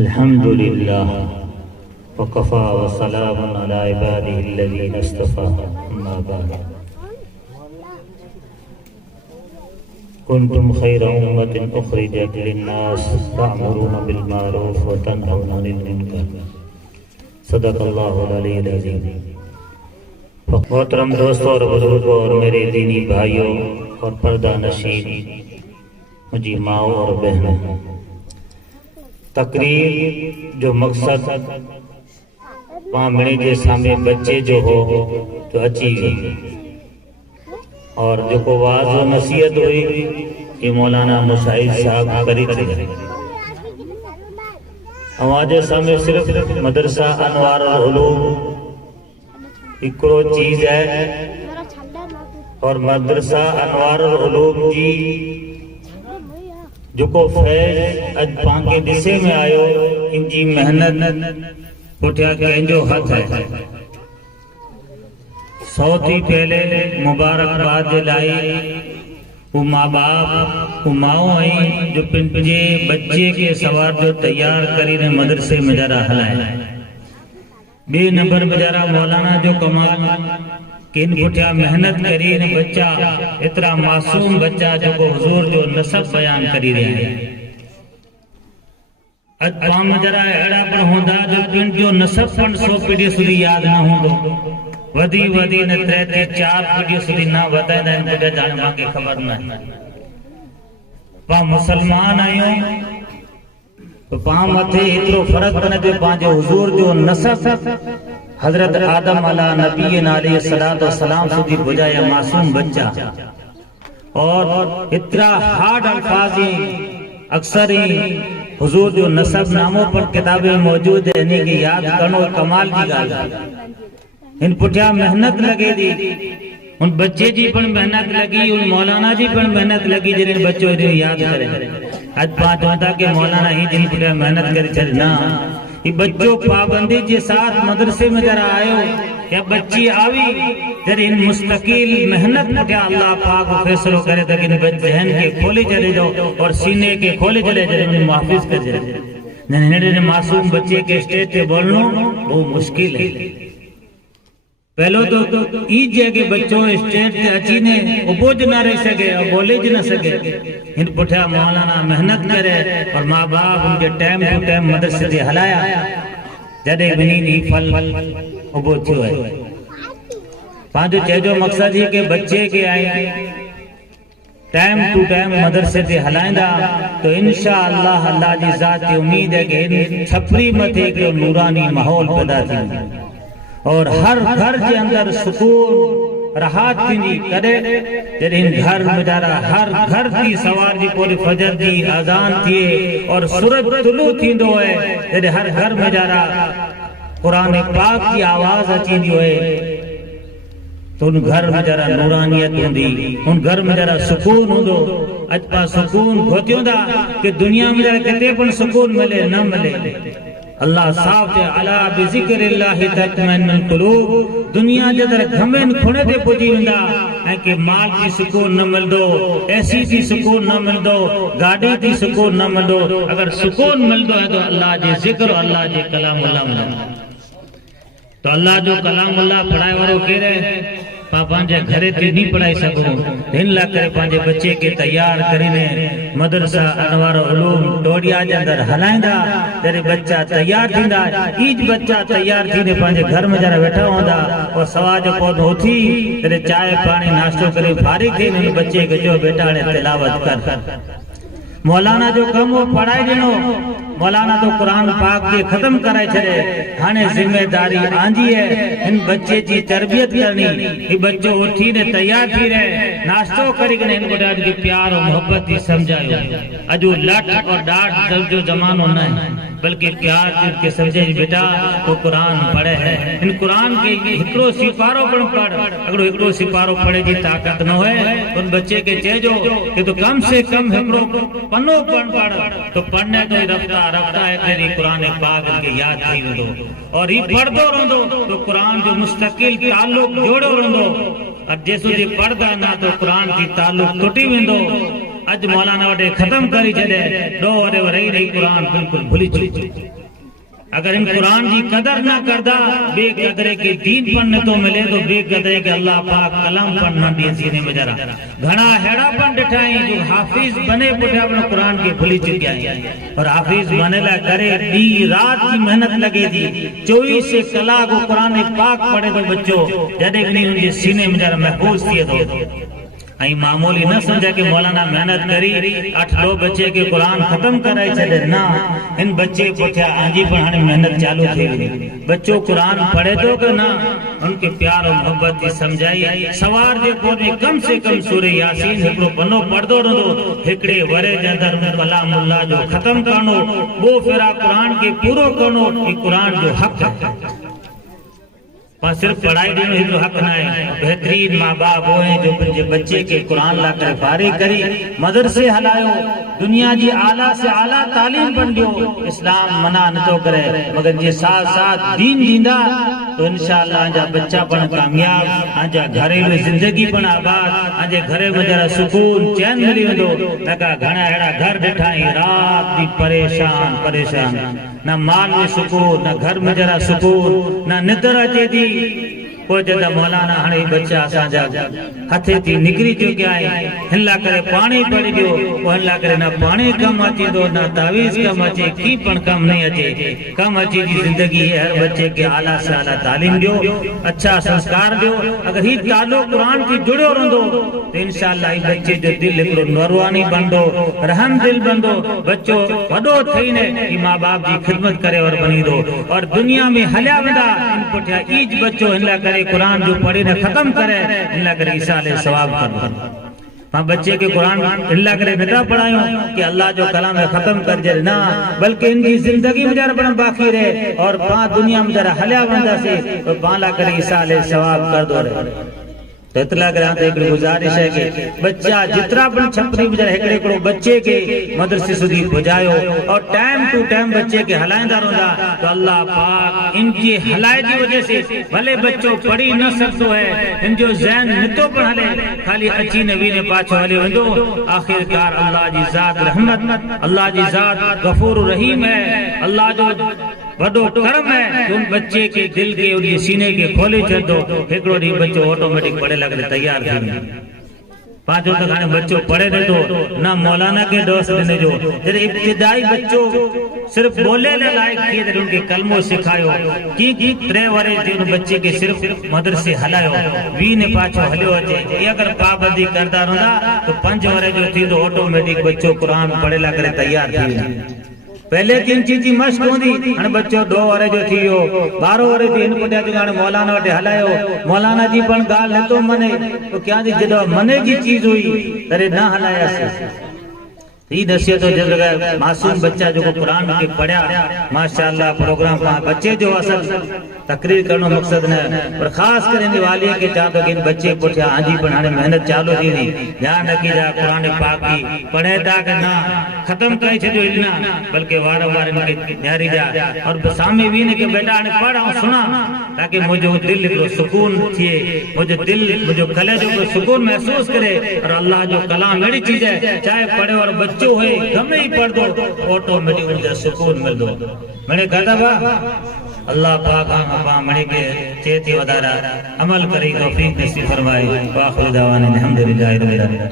الحمد لله وكفى وسلام على عباده الذين اصطفى أما بعد كنتم خير أمة أخرجت للناس تأمرون بالمعروف وتنهون عن المنكر صدق الله العلي العظيم. محترم دوستوں اور بزرگوں اور میرے دینی بھائیوں اور پردہ نشین مجھے ماؤں اور بہنوں، تقریر جو مقصد وہاں میرے کے سامنے بچے جو ہو تو اچھی گئی اور جو کو واعظ و نصیحت ہوئی کہ مولانا مشاہد صاحب کری تھے. ہمارے سامنے صرف مدرسہ انوار العلوم ایکڑو چیز ہے اور مدرسہ انوار العلوم جی جو کو فیض اج پانکے دسے میں آئیو ان جی محنت پٹھیا کینجو ہاتھ ہے. سوتی پہلے مبارک باد لائی وہ ماں باپ وہ ماؤں آئیں جو پنجے بچے کے سوار جو تیار کری نے مدرسے میں جرا ہلائے. بے نمبر بجارہ مولانا جو کمال کن پٹھیا محنت کری نے بچہ اترا معصوم بچہ جو کو حضور جو نصب بیان کری رہے ہیں. اج پام جرا ایڑا پر ہوندا جو پن جو نصب پن سو پیڑی سدی یاد نہ ہوندو ودی نے تریتے چار پیڑی سدی نہ بتائے دا ان کو جانے ماں کے خبر نہ پا مسلمان آئیوں تو پام اتھے اترو فرق بنے دے پانچے حضور جو نصب حضرت آدم علیہ نبی علیہ السلام سدی بجائے معصوم بچہ اور اترا ہارڈ الفاظی اکثر ہی حضور جو نصب ناموں پر کتابیں موجود ہے انہی کی یاد کرنو کمال کی گالا. ان پٹھیا محنت لگے دی ان بچے جی پر محنت لگی ان مولانا جی پر محنت لگی جنہیں بچوں انہیں یاد کرے. آج پانچ ہوتا کہ مولانا ہی جن پٹھیا محنت کرے چلنا یہ بچوں پابندی جے ساتھ مدرسے میں جرا آئے یا بچی آوی جر ان مستقل محنت پٹھیا اللہ پاک و فیصلو کرے تک ان ذہن کے کھولے چلے جاؤ اور سینے کے کھولے چلے جائے انہیں محافظ کر جائے. ننہے معصوم بچے کے اسٹیج تے بولنو وہ مشکل ہے. پہلو تو ایج ہے کہ بچوں اسٹیج تے اچھی نے بوجھ نہ رہ سکے اور بولے جی نہ سکے. ان پٹھیا مولانا محنت کرے اور ماں باپ ان کے ٹائم ٹو ٹائم مدرسے تے ہلایا جدے بنی نہیں پھل ابو چھو ہے. پانچو چیجو مقصد ہی کہ بچے کے آئیں ٹائم ٹو ٹائم مدرسے تے ہلائیں دا تو انشاءاللہ اللہ جی ذات کی امید ہے کہ ان چھپری متے کے نورانی ماحول پیدا تھی اور ہر گھر کے اندر سکون راحت تھی کرے. جب ان گھر میں جارا ہر گھر تھی سوار جی پوری فجر دی آزان تھی اور سورج طلوع تھی دو ہے. جب ہر گھر میں جارا قرآن پاک کی آواز اچھی دی ہوئے تو ان گھر میں جارا نورانیت ہوندی ان گھر میں جارا سکون ہوندو. اج پا سکون گھوتیوں دا کہ دنیا میں جارا کتے پر سکون ملے نہ ملے. اللہ صاحب دے علا بذکر اللہ تطمئن القلوب دنیا جدر گھمن کھونے دے پوجی ہوندا ہے کہ مال کی سکون نہ مل دو ایسی تھی سکون نہ مل دو گاڑی تھی سکون نہ مل دو. اگر سکون مل دو ہے تو اللہ جے ذکر و اللہ جے کلام اللہ مل دو. تو اللہ جو کلام اللہ پڑھائے ورو کہہ رہے پانچے گھرے تھی نہیں پڑھائی سکو دن لا کرے پانچے بچے کے تیار کرینے مدرسہ انوار علوم ڈوڑیا جندر ہلائیں دا جرے بچہ تیار تھی دا ایج بچہ تیار تھی نے پانچے گھر میں جرہ بیٹھا ہوں دا اور سواج پود ہوتی جرے چائے پانی ناشتو کرے فارغ تھی نے بچے کے جو بیٹا نے تلاوت کر. مولانا جو کم وہ پڑھائے جنو مولانا تو قرآن پاک کے ختم کرائے چھڑے ہانے ذمہ داری آنجی ہے ان بچے جی تربیت کرنی. یہ بچوں اٹھی نے تیار تھی رہے ناشتو کری گنے ان کو ڈاٹ کی پیار و محبت ہی سمجھائے. اجو لٹ اور ڈاٹ جو زمانوں نہ ہے بلکہ پیار جن کے سمجھے بیٹا تو قرآن پڑھے ہے. ان قرآن کے ہکڑو سپاروں پر پڑھ اگر ہکڑو سپاروں پڑھے جی طاقت نہ ہوئے ان بچے کے چیجو کہ تو کم سے کم ہکڑو پنو پڑھ تو پڑھنے تو رفتہ ہے تیری قرآن پاک کے یاد تھی دو اور یہ پڑھ دو رہو تو قرآن جو مستقل تعلق جوڑو رہو. اب جیسو جی پڑھ دا نہ تو قرآن کی تعلق ٹوٹی ویندو اج مولانا وٹے ختم کری چھڈے ڈو وٹے رہی رہی قرآن بالکل بھلی چکی اگر ان قرآن کی قدر نہ کردا بے قدرے کے دین پڑھنے تو ملے تو بے قدرے کے اللہ پاک کلام پڑھنا دی سینے میں جرا گھنا ہیڑا پن ڈٹھائیں جو حافظ بنے پٹھے اپنے قرآن کے بھلی چکے ہیں اور حافظ بنے لا کرے دی رات کی محنت لگے دی 24 سے کلا کو قرآن پاک پڑھے تو بچوں جدے نہیں ان کے سینے میں جرا محفوظ دیے دو ای معمولی نہ سمجھا کہ مولانا محنت کری 8 بچے کے قرآن ختم کرائی چھڑے نا ان بچے پوچھا آنجی پڑھانے محنت چالو تھی بچوں قرآن پڑھے تو کہ نا ان کے پیار و محبت کی سمجھائی سوار دے کو بھی کم سے کم سورہ یاسین ہکڑو پنو پڑھ دو رہو ہکڑے ورے جندر کلام اللہ جو ختم کرنو وہ پھرا قرآن کے پورو کرنو یہ قرآن جو حق ہے صرف پڑھائی دینے ہی تو حق نہ ہے بہترین ماں باپ ہوئے جو بچے کے قرآن لا کر فارغ کری مدرسے ہلائیو دنیا جی اعلیٰ سے اعلیٰ تعلیم بن دیو اسلام منع نہ تو کرے مگر جی ساتھ ساتھ دین دیندہ تو انشاءاللہ آنجا بچہ پڑھ کامیاب آنجا گھرے میں زندگی پڑھ آباد آنجا گھرے میں جرا سکون چین ملی ہوں دو لگا گھنا ہیڑا گھر ڈٹھائیں رات بھی پریشان نہ مال میں سکون نہ گھر میں جرا سکون نہ ندر اچے دی کو جدہ مولانا ہنے بچہ آسان جا ہتھے تھی نگری جو کیا ہے ہنلا کرے پانی پڑی دیو وہ ہنلا کرے نہ پانی کم آچی دو نہ تعویز کم آچے کی پن کم نہیں آچے کم آچی دی زندگی ہے ہر بچے کے اعلیٰ سے اعلیٰ تعلیم دیو اچھا سنسکار دیو اگر ہی تعلق قرآن کی جڑے رہن دو تو انشاءاللہ ہی بچے جو دل لکھو نوروانی بندو رحم دل بندو بچوں وڈو تھینے ہی ماں باپ جی خدمت کرے اور بنی دو اور دنیا میں حلیا بدا ان پٹھیا ایج بچوں ہنلا کرے قرآن جو پڑھے نہ ختم کرے اللہ کرے عیسیٰ ثواب کر بچے کے قرآن اللہ کرے بیٹا پڑھائیوں کہ اللہ جو کلام ہے ختم کر جائے نہ بلکہ ان کی زندگی میں جارا بڑا باقی رہے اور دنیا میں جارا حلیہ بندہ سے تو اللہ کرے عیسیٰ ثواب کر دو رہے تو اطلاع کران تو ایک گزارش ہے کہ بچہ جترا بن چھپری بجر ہکڑے کرو بچے کے مدرسے سدی بجایو اور ٹائم ٹو ٹائم بچے کے ہلائیں دار ہوندہ تو اللہ پاک ان کی ہلائے دی وجہ سے بھلے بچوں پڑھی نہ سکتو ہے ان جو ذہن نتو پر ہلے خالی اچھی نبی نے پاچھو ہلے ہوندو آخر کار اللہ جی ذات رحمت اللہ جی ذات غفور رحیم ہے اللہ جو بڑو کرم ہے تم بچے کے دل کے اور یہ سینے کے کھولے چڑھ دو ہکڑو دی بچوں آٹومیٹک پڑھے لگ رہے تیار تھی پانچوں تک آنے بچوں پڑھے دے تو نہ مولانا کے دوست دینے جو جب ابتدائی بچوں صرف بولے لے لائق کیے دے ان کے کلموں سکھائیو کی ترے ورے جو ان بچے کے صرف مدرسے ہلائیو وینے پاچھو ہلیو اچھے یہ اگر پابندی کردہ رہا تو 5 ورے جو تھی تو آٹومیٹک بچوں قرآن پڑھے لگ رہے تیار تھی پہلے 3 چیزی مشق ہوندی ان بچوں 2 ورے جو تھیو 12 ورے تھی ان پٹیا جو مولانا وٹے ہلائیو مولانا جی پن گال نہ تو منے تو کیا جی جدو منے جی چیز ہوئی ترے نہ ہلایا سے یہ دسیے تو جب معصوم بچہ جو قرآن کے پڑھیا ماشاءاللہ پروگرام پہاں بچے جو اصل تقریر کرنا مقصد نے اور خاص کرنے والی ہے کہ چاہتا کہ ان بچے پوچھا آنجی پڑھانے محنت چالو دی دی جہاں نکی جا قرآن پاک کی پڑھے تا کہ نہ ختم کہیں چھے جو اتنا بلکہ وارا وار ان کے نیاری جا اور بسامی بھی نے کہ بیٹا آنے پڑھا ہوں سنا تاکہ مجھے دل کو سکون تھیے مجھے دل مجھے کلے جو سکون محسوس کرے اور اللہ جو کلام میری چیز ہے چاہے پڑھے اور بچوں ہوئے گھمیں ہی پڑھ دو آٹومیٹک مجھے سکون مل دو میں نے کہا تھا اللہ پاک آنگا مڑی کے چیتی ودارا عمل کری توفیق نصیب فرمائے واخر دعوانا الحمدللہ رب العالمین